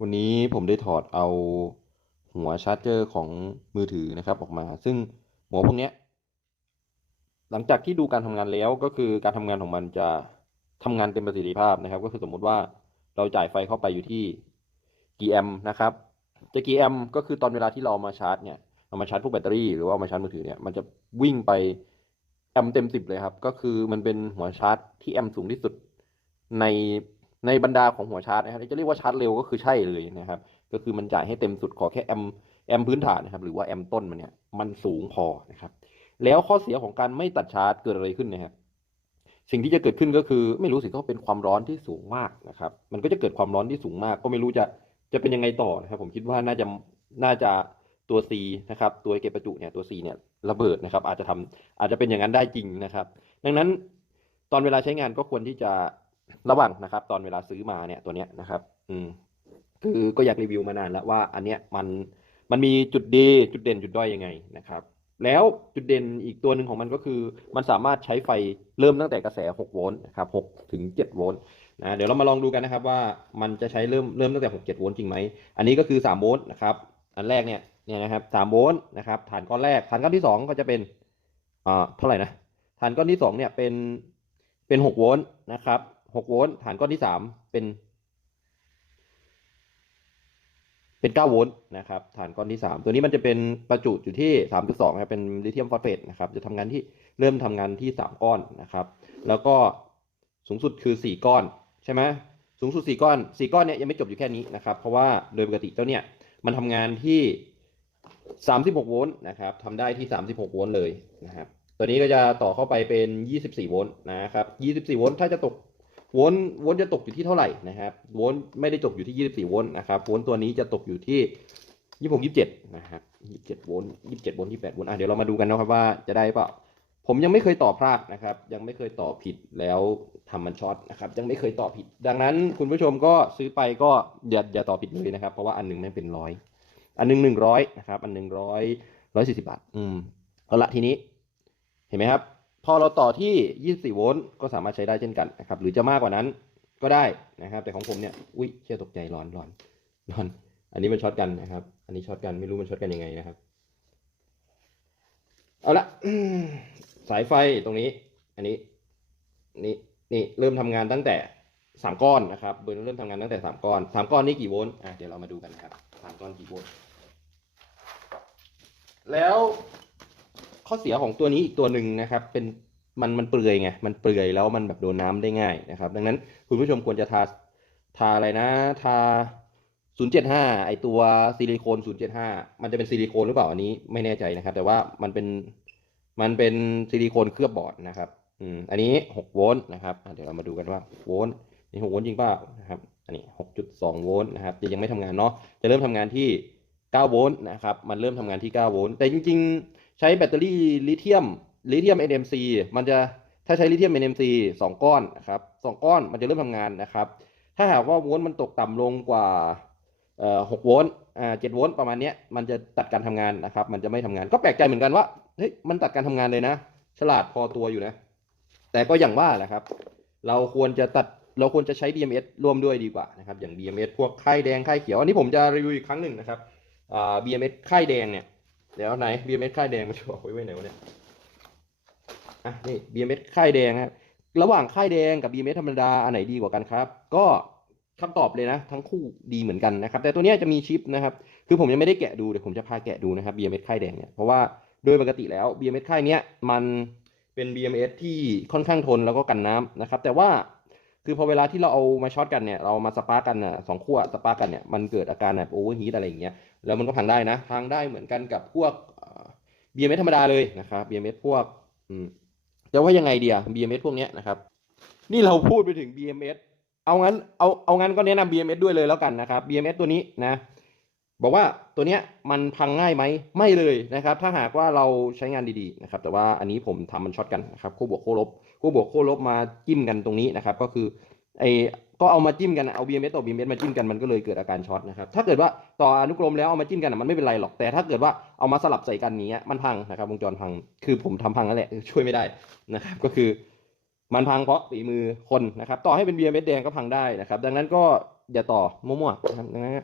วันนี้ผมได้ถอดเอาหัวชาร์จเจอร์ของมือถือนะครับออกมา ซึ่งหัวพวกนี้หลังจากที่ดูการทำงานแล้วก็คือการทำงานของมันจะทำงานเต็มประสิทธิภาพนะครับ ก็คือสมมุติว่าเราจ่ายไฟเข้าไปอยู่ที่กี่แอมป์นะครับจะกี่แอมป์ก็คือตอนเวลาที่เราเอามาชาร์จเนี่ยเอามาชาร์จพวกแบตเตอรี่หรือว่าเอามาชาร์จมือถือเนี่ยมันจะวิ่งไปแอมป์เต็มสิบเลยครับ ก็คือมันเป็นหัวชาร์จที่แอมป์สูงที่สุดใน ในบรรดาของหัวชาร์จนะครับจะเรียกว่าชาร์จเร็วก็คือใช่เลยนะครับ ก็คือมันจ่ายให้เต็มสุดขอแค่แอมแอมป์พื้นฐานนะครับ หรือว่าแอมต้นมันเนี่ยมันสูงพอนะครับ แล้วข้อเสียของการไม่ตัดชาร์จเกิดอะไรขึ้นนะครับ สิ่งที่จะเกิดขึ้นก็คือไม่รู้สิก็เป็นความร้อนที่สูงมากนะครับ มันก็จะเกิดความร้อนที่สูงมาก ก็ไม่รู้จะจะเป็นยังไงต่อนะครับ ผมคิดว่าน่าจะน่าจะตัว C นะครับ ตัวเก็บประจุเนี่ยตัว C เนี่ยระเบิดนะครับ อาจจะทำอาจจะเป็นอย่างนั้นได้จริงนะครับ ดังนั้นตอนเวลาใช้งานก็ควรที่จะ ระหวังนะครับ ตอนเวลาซื้อมาเนี่ยตัวเนี้ยนะครับ อืมคือก็อยากรีวิวมานานแล้วว่า อันเนี้ยมันมันมีจุดดีจุดเด่นจุดด้อยยังไงนะครับ แล้วจุดเด่นอีกตัวหนึ่งของมันก็คือ มันสามารถใช้ไฟเริ่มตั้งแต่กระแส 6 โวลต์นะครับ6ถึง 7 โวลต์นะเดี๋ยวเรามาลองดูกันนะครับว่ามันจะใช้เริ่มเริ่มตั้งแต่ 6 7 โวลต์จริงไหม อันนี้ก็คือ 3 โวลต์นะครับ อันแรกเนี่ยเนี่ยนะครับ3โวลต์นะครับฐานก้อนแรกฐานก้อนที่ 2 ก็จะเป็นอ่าเท่าไหร่นะฐานก้อนที่2เนี่ยเป็นเป็น 6 โวลต์นะครับ 6โวลต์ฐานก้อนที่3เป็น เป็น9โวลต์นะครับ ฐานก้อนที่3ตัวนี้มันจะเป็นประจุอยู่ที่3.2ครับเป็นลิเธียมฟอสเฟตนะครับ จะทำงานที่เริ่มทำงานที่3ก้อนนะครับ แล้วก็สูงสุดคือ4ก้อน ใช่ไหมสูงสุด4ก้อน4ก้อนเนี่ยยังไม่จบอยู่แค่นี้นะครับ เพราะว่าโดยปกติเจ้าเนี่ยมันทำงานที่36โวลต์นะครับทำได้ที่36โวลต์เลยนะครับตัวนี้ก็จะต่อเข้าไปเป็น 24 โวลต์นะครับ 24 โวลต์ ถ้าจะตก โวลต์โวลต์จะตกอยู่ที่เท่าไหร่นะครับโวลต์ไม่ได้ตกอยู่ที่ 24 โวลต์นะครับโวลต์ตัวนี้จะตกอยู่ที่ 26 27 นะครับ 27 โวลต์ 27 โวลต์ 28 โวลต์อะเดี๋ยวเรามาดูกันนะครับว่าจะได้เปล่าผมยังไม่เคยต่อพลาดนะครับ ยังไม่เคยต่อผิดแล้วทำมันช็อตนะครับ ยังไม่เคยต่อผิด ดังนั้นคุณผู้ชมก็ซื้อไปก็อย่าอย่าต่อผิดเลยนะครับ เพราะว่าอันหนึ่งไม่เป็นร้อยอันหนึ่งหนึ่งร้อยนะครับ อันหนึ่งร้อยร้อยสี่สิบาท อืมเอาละทีนี้ เห็นไหมครับ พอเราต่อที่ 24 โวลต์ก็สามารถใช้ได้เช่นกันนะครับ หรือจะมากกว่านั้นก็ได้นะครับ แต่ของผมเนี่ย อุ้ยเชี่ยตกใจร้อนร้อนร้อน อันนี้มันช็อตกันนะครับ อันนี้ช็อตกันไม่รู้มันช็อตกันยังไงนะครับ เอาละสายไฟตรงนี้ อันนี้ นี่นี่เริ่มทำงานตั้งแต่สามก้อนนะครับเบอร์เริ่มทำงานตั้งแต่สามก้อนสามก้อนนี่กี่โวลต์อะเดี๋ยวเรามาดูกันครับสามก้อนกี่โวลต์แล้ว ข้อเสียของตัวนี้อีกตัวหนึ่งนะครับ เป็นมันมันเปลือยไงมันเปลือยแล้วมันแบบโดนน้ำได้ง่ายนะครับ ดังนั้นคุณผู้ชมควรจะทาทาอะไรนะทา 075 ไอตัวซิลิโคน 075 มันจะเป็นซิลิโคนหรือเปล่าอันนี้ไม่แน่ใจนะครับ แต่ว่ามันเป็นมันเป็นซิลิโคนเคลือบบอร์ดนะครับอืมอันนี้ 6 โวลต์นะครับเดี๋ยวเรามาดูกันว่าโวลต์นี่6โวลต์จริงเปล่านะครับอันนี้ 6.2 โวลต์นะครับจะยังไม่ทำงานเนาะจะเริ่มทำงานที่ 9 โวลต์นะครับมันเริ่มทำงานที่ 9 โวลต์แต่จริง ๆ ใช้แบตเตอรี่ลิเธียมลิเธียม NMC มันจะถ้าใช้ลิเธียม NMC 2 ก้อนนะครับสองก้อนมันจะเริ่มทำงานนะครับ ถ้าหากว่าโวลต์มันตกต่ำลงกว่าเอ่อ6โวลต์อ่า7โวลต์ประมาณนี้มันจะตัดการทำงานนะครับ มันจะไม่ทำงานก็แปลกใจเหมือนกันว่าเฮ้ยมันตัดการทำงานเลยนะ ฉลาดพอตัวอยู่นะ แต่ก็อย่างว่าแหละครับ เราควรจะตัดเราควรจะใช้ DMS ร่วมด้วยดีกว่านะครับ อย่าง DMS พวกไข่แดงไข่เขียว อันนี้ผมจะรีวิวอีกครั้งหนึ่งนะครับอ่า BMS ไข่แดงเนี่ย เดี๋ยวไหน BMS ไข่แดงมันจะบอกไว้ไว้ไหนวะเนี่ยอะนี่ BMS ไข่ายแดงครับระหว่างไข่แดงกับ BMS ธรรมดาอันไหนดีกว่ากันครับ ก็คำตอบเลยนะ ทั้งคู่ดีเหมือนกันนะครับ แต่ตัวเนี้ยจะมีชิปนะครับ คือผมยังไม่ได้แกะดูเดี๋ยวผมจะพาแกะดูนะครับ BMS ไข่แดงเนี่ยเพราะว่าโดยปกติแล้ว BMS ไข่เนี้ยมันเป็น BMS ที่ค่อนข้างทนแล้วก็กันน้ำนะครับ แต่ว่า คือพอเวลาที่เราเอามาช็อตกันเนี่ย เรามาสปาร์กกันอะสองขั้วสปาร์กกันเนี่ย มันเกิดอาการแบบโอเวอร์ฮีทอะไรอย่างเงี้ย แล้วมันก็พังได้นะ พังได้เหมือนกันกับพวกเบียร์เมทธรรมดาเลยนะครับเบียเมสพวกอืมจะว่ายังไงเดียเบียเมสพวกเนี้ยนะครับ นี่เราพูดไปถึง BMS เอางั้นเอาเอางั้นก็แนะนำ BMS ด้วยเลยแล้วกันนะครับ BMS ตัวนี้นะ บอกว่าตัวเนี้ยมันพังง่ายไหมไม่เลยนะครับ ถ้าหากว่าเราใช้งานดีๆนะครับ แต่ว่าอันนี้ผมทำมันช็อตกันนะครับคู่บวกคู่ลบคู่บวกคู่ลบมาจิ้มกันตรงนี้นะครับ ก็คือไอก็เอามาจิ้มกันเอา BMS ต่อ BMS มาจิ้มกันมันก็เลยเกิดอาการช็อตนะครับ ถ้าเกิดว่าต่ออนุกรมแล้วเอามาจิ้มกันมันไม่เป็นไรหรอกแต่ถ้าเกิดว่าเอามาสลับใส่กันนี้มันพังนะครับ วงจรพังคือผมทำพังนั่นแหละช่วยไม่ได้นะครับ ก็คือมันพังเพราะฝีมือคนนะครับ ต่อให้เป็น BMS แดงก็พังได้นะครับ ดังนั้นก็อย่าต่อมั่วๆนะครับดังนั้น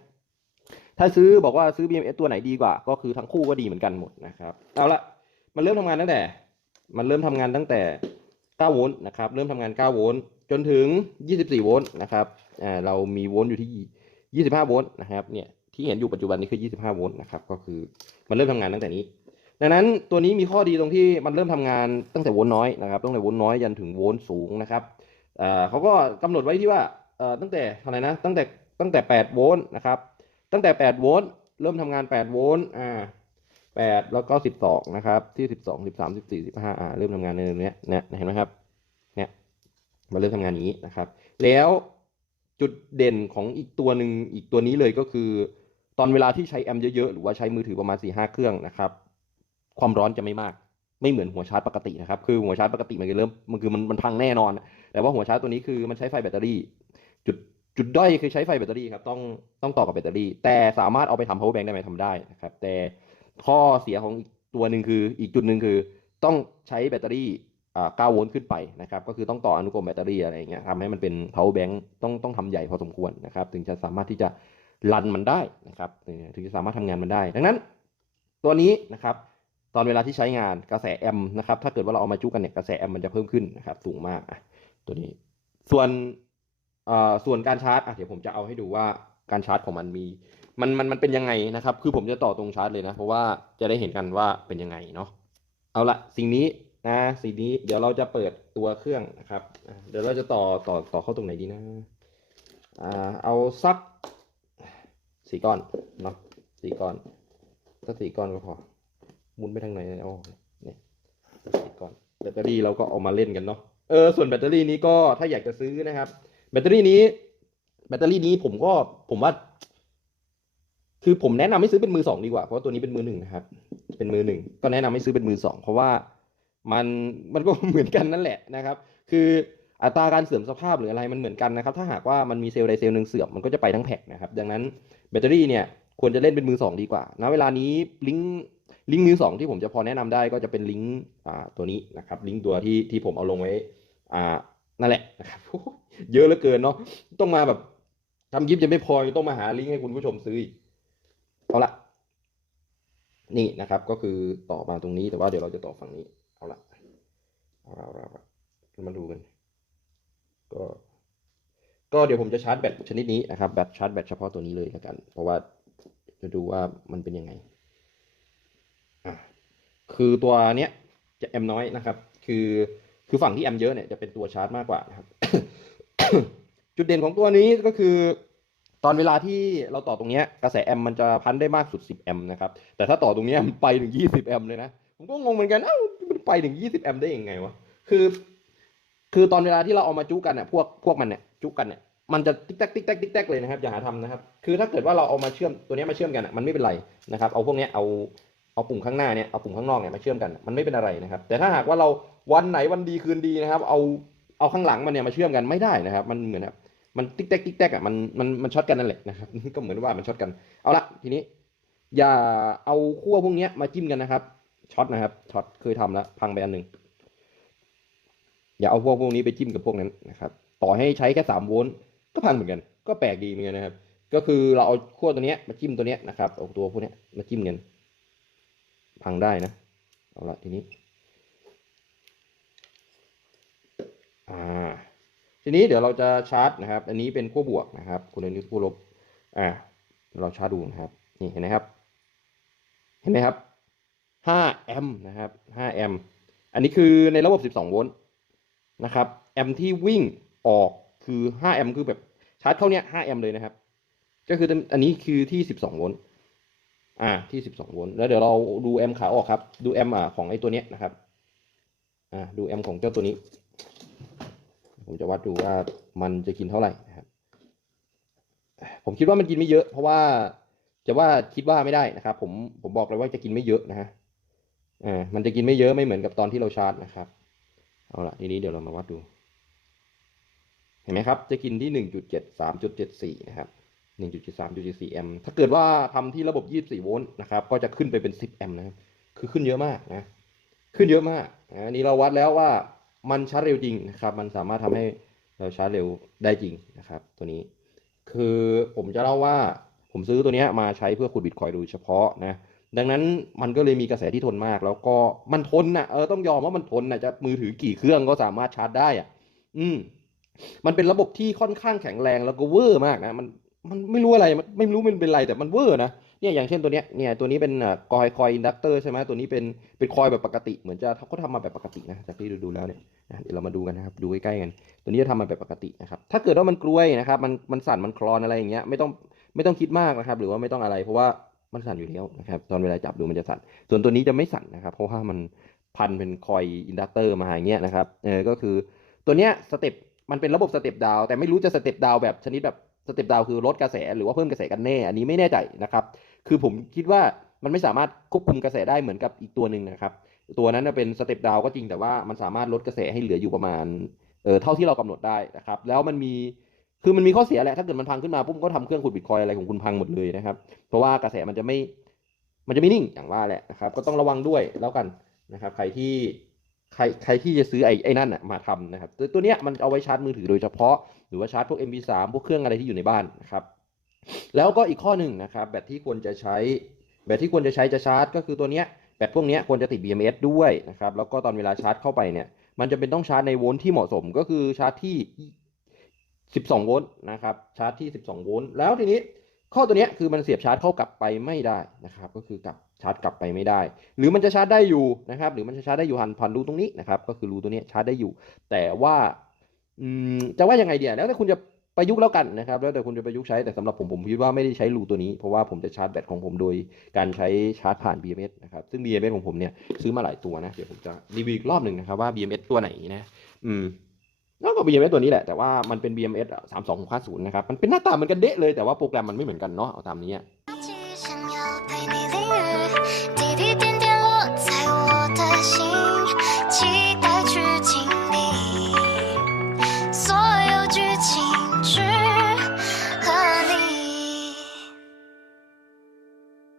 ถ้าซื้อบอกว่าซื้อ BMS ตัวไหนดีกว่า ก็คือทั้งคู่ก็ดีเหมือนกันหมดนะครับ เอาละมันเริ่มทำงานตั้งแต่ มันเริ่มทำงานตั้งแต่ 9 โวลต์นะครับ เริ่มทำงาน 9 โวลต์จนถึง 24 โวลต์นะครับ อ่า เรามีโวลต์อยู่ที่ 25 โวลต์นะครับ เนี่ย ที่เห็นอยู่ปัจจุบันนี้คือ 25 โวลต์นะครับ ก็คือมันเริ่มทำงานตั้งแต่นี้ ดังนั้นตัวนี้มีข้อดีตรงที่มันเริ่มทำงานตั้งแต่โวลต์น้อยนะครับตั้งแต่โวลต์น้อยยันถึงโวลต์สูงนะครับ อ่าเขาก็กำหนดไว้ที่ว่า เอ่อ ตั้งแต่อะไรนะ ตั้งแต่ตั้งแต่ 8 โวลต์นะครับ ตั้งแต่8โวลต์เริ่มทำงาน8โวลต์อ่า8แล้วก็ 12 นะครับ ที่ 12 13 14 15อ่าเริ่มทำงานในตรงเนี้ยเนี่ยเห็นไหมครับเนี่ยมันเริ่มทำงานนี้นะครับ แล้วจุดเด่นของอีกตัวหนึ่งอีกตัวนี้เลยก็คือ ตอนเวลาที่ใช้แอมป์เยอะๆ หรือว่าใช้มือถือประมาณ 4-5 เครื่องนะครับ ความร้อนจะไม่มากไม่เหมือนหัวชาร์จปกตินะครับ คือหัวชาร์จปกติมันจะเริ่มมันคือมันมันพังแน่นอน แต่ว่าหัวชาร์จตัวนี้คือมันใช้ไฟแบตเตอรี่ จุด จุดด้อยคือใช้ไฟแบตเตอรี่ครับต้องต้องต่อกับแบตเตอรี่ แต่สามารถเอาไปทำ power bank ได้ไหมทำได้นะครับแต่ข้อเสียของอีกตัวหนึ่งคืออีกจุดหนึ่งคือ ต้องใช้แบตเตอรี่อ่า9โวลต์ขึ้นไปนะครับก็คือต้องต่ออนุกรมแบตเตอรี่อะไรอย่างเงี้ยทำให้มันเป็น power bank ต้องต้องทำใหญ่พอสมควรนะครับ ถึงจะสามารถที่จะรันมันได้นะครับถึงจะสามารถทำงานมันได้ ดังนั้น ตัวนี้นะครับ ตอนเวลาที่ใช้งานกระแสแอมป์นะครับ ถ้าเกิดว่าเราเอามาจุกันเนี่ยกระแสแอมป์มันจะเพิ่มขึ้นนะครับ สูงมากอะตัวนี้ ส่วน ส่วนการชาร์จอะเดี๋ยวผมจะเอาให้ดูว่าการชาร์จของมันมี มันมันมันเป็นยังไงนะครับ คือผมจะต่อตรงชาร์จเลยนะ เพราะว่าจะได้เห็นกันว่าเป็นยังไงเนาะเอาละสิ่งนี้นะสิ่งนี้เดี๋ยวเราจะเปิดตัวเครื่องนะครับ เดี๋ยวเราจะต่อต่อต่อเข้าตรงไหนดีนะอ่าเอาสักสี่ก้อนเนาะสี่ก้อนถ้าสี่ก้อนก็พอมุนไปทางไหนอ๋อเนี่ยสี่ก้อนแบตเตอรี่เราก็เอามาเล่นกันเนาะเออส่วนแบตเตอรี่นี้ก็ถ้าอยากจะซื้อนะครับ แบตเตอรี่นี้ แบตเตอรี่นี้ผมก็ผมว่า คือผมแนะนำให้ซื้อเป็นมือสองดีกว่าเพราะว่าตัวนี้เป็นมือหนึ่งนะครับ เป็นมือหนึ่งก็แนะนำให้ซื้อเป็นมือสองเพราะว่ามันมันก็เหมือนกันนั่นแหละนะครับ คืออัตราการเสื่อมสภาพหรืออะไรมันเหมือนกันนะครับ ถ้าหากว่ามันมีเซลล์ใดเซลล์หนึ่งเสื่อมมันก็จะไปทั้งแผงนะครับ ดังนั้นแบตเตอรี่เนี่ยควรจะเล่นเป็นมือสองดีกว่าณเวลานี้ลิงก์ลิงก์มือสองที่ผมจะพอแนะนำได้ก็จะเป็นลิงก์ตัวนี้นะครับ ลิงก์ตัวที่ที่ผมเอาลงไว้อ่า นั่นแหละนะครับเยอะเหลือเกินเนาะต้องมาแบบทำยิปจะไม่พอต้องมาหาลิงก์ให้คุณผู้ชมซื้ออีกเอาละนี่นะครับ ก็คือต่อมาตรงนี้แต่ว่าเดี๋ยวเราจะต่อฝั่งนี้ เอาละเอาละเอาละาละมาดูกัน ก็ ก็เดี๋ยวผมจะชาร์จแบตชนิดนี้นะครับแบตชาร์จแบตเฉพาะตัวนี้เลยแล้วกัน เพราะว่าจะดูว่ามันเป็นยังไงอะคือตัวเนี้ยจะแอมน้อยนะครับ คือ คือฝั่งที่แอมเยอะเนี่ยจะเป็นตัวชาร์จมากกว่านะครับ จุดเด่นของตัวนี้ก็คือ ตอนเวลาที่เราต่อตรงนี้กระแสแอมมันจะพันได้มากสุด 10 แอมนะครับ แต่ถ้าต่อตรงนี้มันไปถึง 20 แอมเลยนะ ผมก็งงเหมือนกันเอ้ามันไปถึง 20 แอมได้ยังไงวะ คือ คือตอนเวลาที่เราเอามาจุกันเนี่ยพวกพวกมันเนี่ยจุกันเนี่ยมันจะติ๊กแต๊กติ๊กแต๊กติ๊กแต๊กเลยนะครับอย่าหาทำนะครับ คือถ้าเกิดว่าเราเอามาเชื่อมตัวนี้มาเชื่อมกันอะมันไม่เป็นไรนะครับ เอาพวกนี้เอา เอาปุ่มข้างหน้าเนี่ยเอาปุ่มข้างนอกเนี่ยมาเชื่อมกันมันไม่เป็นอะไรนะครับ แต่ถ้าหากว่าเราวันไหนวันดีคืนดีนะครับ เอาเอาข้างหลังมันเนี่ยมาเชื่อมกันไม่ได้นะครับ มันเหมือนแบบมันติ๊กแต๊กติ๊กแต๊กอะมันมันมันช็อตกันนั่นแหละนะครับก็เหมือนว่ามันช็อตกันเอาละทีนี้ อย่าเอาขั้วพวกเนี้ยมาจิ้มกันนะครับช็อตนะครับช็อตเคยทำแล้วพังไปอันหนึ่งอย่าเอาพวกพวกนี้ไปจิ้มกับพวกนั้นนะครับ ต่อให้ใช้แค่สามโวลต์ก็พังเหมือนกัน ก็แปลกดีเหมือนกันนะครับ ก็คือเราเอาขั้วตัวเนี้ยมาจิ้มตัวเนี้ยนะครับเอาตัวพวกเนี้ยมาจิ้มกัน พังได้นะ เอาละทีนี้ อ่า ทีนี้เดี๋ยวเราจะชาร์จนะครับ อันนี้เป็นขั้วบวกนะครับ คุณนนี้ขั้วลบ อ่า เราชาร์จดูนะครับ นี่เห็นไหมครับ เห็นไหมครับ 5 แอมป์นะครับ 5 แอมป์ อันนี้คือในระบบ 12 โวลต์นะครับ แอมป์ที่วิ่งออกคือ 5 แอมป์คือแบบชาร์จเข้าเนี้ย5แอมป์เลยนะครับ ก็คืออันนี้คือที่ 12 โวลต์ อ่าที่ 12 โวลต์แล้วเดี๋ยวเราดูแอมป์ขาออกครับ ดูแอมป์อ่าของไอ้ตัวเนี้ยนะครับอ่าดูแอมป์ของเจ้าตัวนี้ ผมจะวัดดูว่ามันจะกินเท่าไหร่นะครับ ผมคิดว่ามันกินไม่เยอะ เพราะว่าจะว่าคิดว่าไม่ได้นะครับ ผมผมบอกเลยว่าจะกินไม่เยอะนะฮะอ่ามันจะกินไม่เยอะไม่เหมือนกับตอนที่เราชาร์จนะครับเอาละทีนี้เดี๋ยวเรามาวัดดู เห็นไหมครับ จะกินที่หนึ่งจุดเจ็ดสามจุดเจ็ดสี่นะครับ หนึ่งจุดสามจุดสี่แอมป์ถ้าเกิดว่าทำที่ระบบยี่สิบสี่โวลต์นะครับก็จะขึ้นไปเป็นสิบแอมป์นะครับคือขึ้นเยอะมากนะขึ้นเยอะมากอันนี้เราวัดแล้วว่ามันชาร์จเร็วจริงนะครับมันสามารถทำให้เราชาร์จเร็วได้จริงนะครับ ตัวนี้คือผมจะเล่าว่าผมซื้อตัวนี้มาใช้เพื่อขุดบิตคอยโดยเฉพาะนะดังนั้นมันก็เลยมีกระแสที่ทนมาก แล้วก็มันทนนะเออต้องยอมว่ามันทนนะจะมือถือกี่เครื่องก็สามารถชาร์จได้อะ อืมมันเป็นระบบที่ค่อนข้างแข็งแรงแล้วก็เวอร์มากนะมัน มันไม่รู้อะไรมันไม่รู้มันเป็นไรแต่มันเวอร์นะเนี่ยอย่างเช่นตัวเนี้ยเนี่ยตัวนี้เป็นอ่ากอยคอยอินดักเตอร์ใช่ไหมตัวนี้เป็นเป็นคอยแบบปกติเหมือนจะเขาทำมาแบบปกตินะจากที่ดูดูแล้วเนี่ยเดี๋ยวเรามาดูกันนะครับดูใกล้ๆกันตัวนี้จะทำมาแบบปกตินะครับถ้าเกิดว่ามันกลวยนะครับมันมันสั่นมันคลอนอะไรอย่างเงี้ยไม่ต้องไม่ต้องคิดมากนะครับ หรือว่าไม่ต้องอะไร เพราะว่ามันสั่นอยู่แล้วนะครับตอนเวลาจับดูมันจะสั่น ส่วนตัวนี้จะไม่สั่นนะครับ เพราะว่ามันพันเป็นคอยอินดักเตอร์มาอย่างเงี้ยนะครับเออก็คือตัวเนี้ยสเต็ปมันเป็นระบบสเต็ปดาวแต่ไม่รู้จะสเต็ปดาวแบบชนิดแบบ สเต็ปดาวคือลดกระแสหรือว่าเพิ่มกระแสกันแน่ อันนี้ไม่แน่ใจนะครับ คือผมคิดว่ามันไม่สามารถควบคุมกระแสได้เหมือนกับอีกตัวหนึ่งนะครับ ตัวนั้นเป็นสเต็ปดาวก็จริงแต่ว่ามันสามารถลดกระแสให้เหลืออยู่ประมาณเออเท่าที่เรากำหนดได้นะครับ แล้วมันมีคือมันมีข้อเสียแหละถ้าเกิดมันพังขึ้นมาปุ๊บก็ทำเครื่องขุดบิตคอยอะไรของคุณพังหมดเลยนะครับ เพราะว่ากระแสมันจะไม่มันจะไม่นิ่งอย่างว่าแหละนะครับ ก็ต้องระวังด้วยแล้วกันนะครับ ใครที่ ใครใครที่จะซื้อไอ้ไอ้นั่นน่ะมาทำนะครับตัวตัวเนี้ยมันเอาไว้ชาร์จมือถือโดยเฉพาะ หรือว่าชาร์จพวก MP3 พวกเครื่องอะไรที่อยู่ในบ้านนะครับ แล้วก็อีกข้อหนึ่งนะครับ แบตที่ควรจะใช้ แบตที่ควรจะใช้จะชาร์จ ก็คือตัวเนี้ยแบตพวกเนี้ยควรจะติด BMS ด้วยนะครับ แล้วก็ตอนเวลาชาร์จเข้าไปเนี่ย มันจะเป็นต้องชาร์จในโวลต์ที่เหมาะสมก็คือชาร์จที่ 12 โวลต์นะครับ ชาร์จที่ 12 โวลต์ แล้วทีนี้ ข้อตัวนี้คือมันเสียบชาร์จเข้ากลับไปไม่ได้นะครับ ก็คือกลับชาร์จกลับไปไม่ได้ หรือมันจะชาร์จได้อยู่นะครับ หรือมันจะชาร์จได้อยู่หันผ่านรูตรงนี้นะครับ ก็คือรูตัวนี้ชาร์จได้อยู่ แต่ว่าจะว่ายังไงเดียแล้วแต่คุณจะประยุกต์แล้วกันนะครับ แล้วแต่คุณจะประยุกต์ใช้แต่สำหรับผมผมคิดว่าไม่ได้ใช้รูตัวนี้เพราะว่าผมจะชาร์จแบตของผมโดยการใช้ชาร์จผ่าน BMS นะครับซึ่ง BMS ของผมเนี่ยซื้อมาหลายตัวนะเดี๋ยวผมจะรีวิวอีกรอบหนึ่งนะครับว่า BMS ตัวไหนนะ อืม นอกจาก BMS ตัวนี้แหละแต่ว่ามันเป็น BMS 3 2นย์นะครับมันเป็นหน้าตาเหมือนกันเดะเลยแต่ว่าโปรแกรมมันไม่เหมือนกันเนาะเอาตามนี้